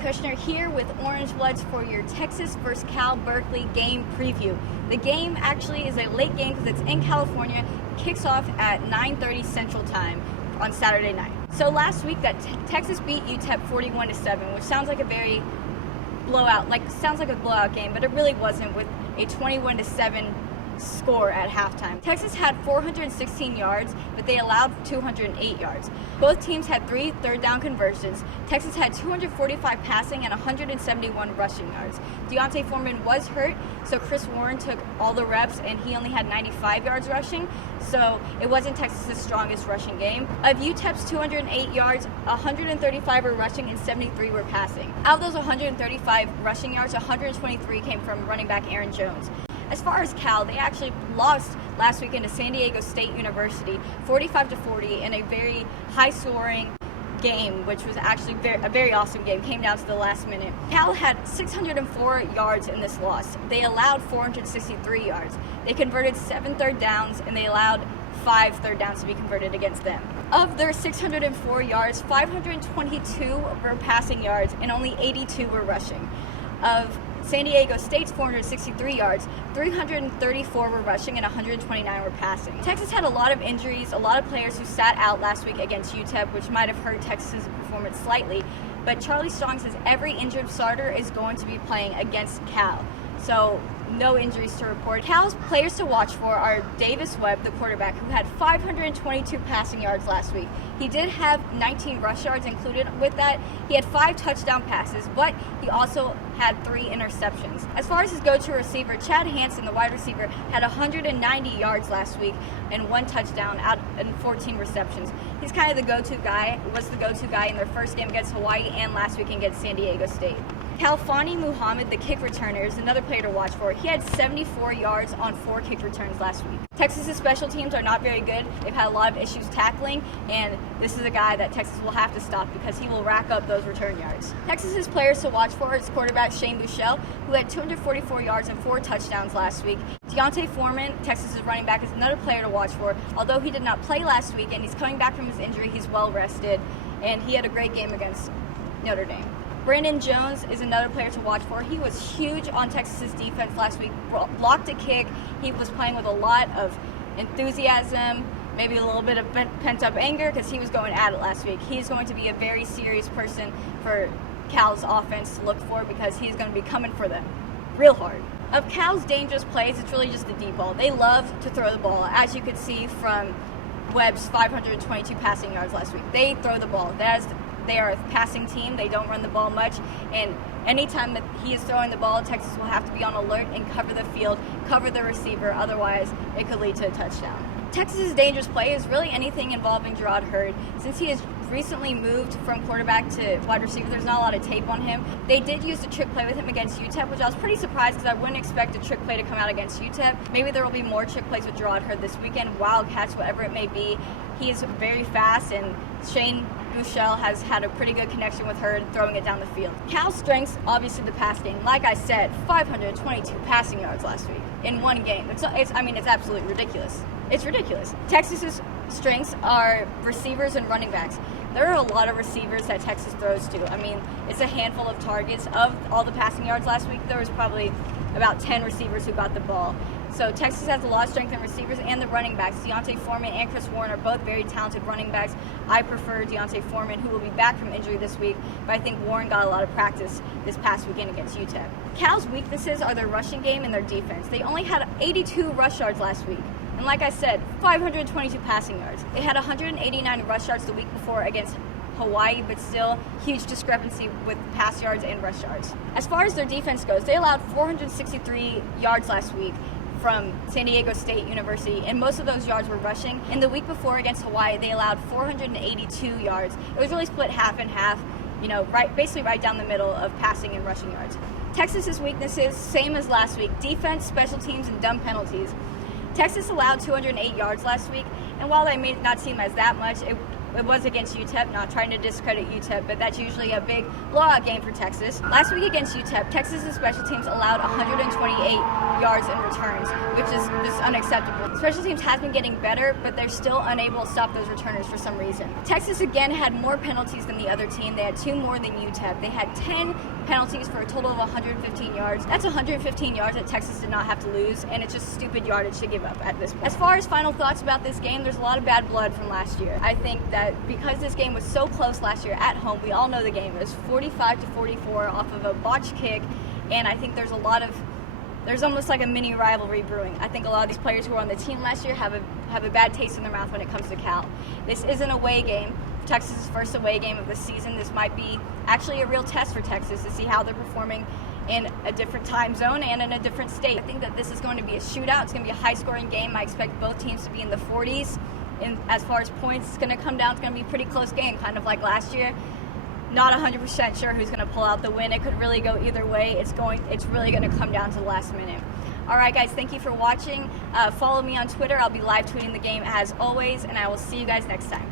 Kushner here with Orange Bloods for your Texas vs. Cal Berkeley game preview. The game actually is a late game because it's in California. Kicks off at 9:30 Central Time on Saturday night. So last week that Texas beat UTEP 41-7, which sounds like a very sounds like a blowout game, but it really wasn't, with a 21-7 score at halftime. Texas had 416 yards, but they allowed 208 yards. Both teams had 3 third-down conversions. Texas had 245 passing and 171 rushing yards. D'Onta Foreman was hurt, so Chris Warren took all the reps, and he only had 95 yards rushing, so it wasn't Texas's strongest rushing game. Of UTEP's 208 yards, 135 were rushing and 73 were passing. Out of those 135 rushing yards, 123 came from running back Aaron Jones. As far as Cal, they actually lost last weekend to San Diego State University 45-40 in a very high-scoring game, which was actually a very awesome game. Came down to the last minute. Cal had 604 yards in this loss. They allowed 463 yards. They converted 7 third downs, and they allowed 5 third downs to be converted against them. Of their 604 yards, 522 were passing yards, and only 82 were rushing. Of San Diego State's 463 yards, 334 were rushing and 129 were passing. Texas had a lot of injuries, a lot of players who sat out last week against UTEP, which might have hurt Texas's performance slightly. But Charlie Strong says every injured starter is going to be playing against Cal. So no injuries to report. Cal's players to watch for are Davis Webb, the quarterback, who had 522 passing yards last week. He did have 19 rush yards included with that. He had 5 touchdown passes, but he also had 3 interceptions. As far as his go-to receiver, Chad Hansen, the wide receiver, had 190 yards last week and 1 touchdown out and 14 receptions. He's kind of the go-to guy, was the go-to guy in their first game against Hawaii and last week against San Diego State. Khalfani Muhammad, the kick returner, is another player to watch for. He had 74 yards on 4 kick returns last week. Texas's special teams are not very good. They've had a lot of issues tackling, and this is a guy that Texas will have to stop because he will rack up those return yards. Texas's players to watch for is quarterback Shane Buechele, who had 244 yards and 4 touchdowns last week. D'Onta Foreman, Texas's running back, is another player to watch for. Although he did not play last week and he's coming back from his injury, he's well rested, and he had a great game against Notre Dame. Brandon Jones is another player to watch for. He was huge on Texas's defense last week, blocked a kick. He was playing with a lot of enthusiasm, maybe a little bit of pent-up anger because he was going at it last week. He's going to be a very serious person for Cal's offense to look for because he's going to be coming for them real hard. Of Cal's dangerous plays, it's really just the deep ball. They love to throw the ball, as you could see from Webb's 522 passing yards last week. They throw the ball. They are a passing team. They don't run the ball much, and anytime that he is throwing the ball, Texas will have to be on alert and cover the field, cover the receiver, otherwise it could lead to a touchdown. Texas's dangerous play is really anything involving Gerard Hurd. Since he has recently moved from quarterback to wide receiver, there's not a lot of tape on him. They did use the trick play with him against UTEP, which I was pretty surprised because I wouldn't expect a trick play to come out against UTEP. Maybe there will be more trick plays with Gerard Hurd this weekend, Wildcats, whatever it may be. He is very fast, and Shane Buechele has had a pretty good connection with Hurd throwing it down the field. Cal's strengths, obviously the pass game. Like I said, 522 passing yards last week in one game. It's absolutely ridiculous. It's ridiculous. Texas's strengths are receivers and running backs. There are a lot of receivers that Texas throws to. It's a handful of targets. Of all the passing yards last week, there was probably about 10 receivers who got the ball. So Texas has a lot of strength in receivers and the running backs. D'Onta Foreman and Chris Warren are both very talented running backs. I prefer D'Onta Foreman, who will be back from injury this week, but I think Warren got a lot of practice this past weekend against UTEP. Cal's weaknesses are their rushing game and their defense. They only had 82 rush yards last week. And like I said, 522 passing yards. They had 189 rush yards the week before against Hawaii, but still huge discrepancy with pass yards and rush yards. As far as their defense goes, they allowed 463 yards last week from San Diego State University, and most of those yards were rushing. And the week before against Hawaii, they allowed 482 yards. It was really split half and half, basically right down the middle of passing and rushing yards. Texas's weaknesses, same as last week: defense, special teams, and dumb penalties. Texas allowed 208 yards last week, and while that may not seem as that much, it was against UTEP, not trying to discredit UTEP, but that's usually a big blowout game for Texas. Last week against UTEP, Texas's special teams allowed 128 yards in returns, which is just unacceptable. Special teams has been getting better, but they're still unable to stop those returners for some reason. Texas again had more penalties than the other team. They had 2 more than UTEP. They had 10 penalties for a total of 115 yards. That's 115 yards that Texas did not have to lose, and it's just stupid yardage to give up at this point. As far as final thoughts about this game, there's a lot of bad blood from last year. I think that because this game was so close last year at home, we all know the game. It was 45-44 off of a botched kick, and I think there's almost like a mini rivalry brewing. I think a lot of these players who were on the team last year have a bad taste in their mouth when it comes to Cal. This is an away game. Texas' first away game of the season. This might be actually a real test for Texas to see how they're performing in a different time zone and in a different state. I think that this is going to be a shootout. It's going to be a high-scoring game. I expect both teams to be in the 40s. And as far as points, it's going to come down. It's going to be a pretty close game, kind of like last year. Not 100% sure who's going to pull out the win. It could really go either way. It's really going to come down to the last minute. All right, guys, thank you for watching. Follow me on Twitter. I'll be live tweeting the game as always, and I will see you guys next time.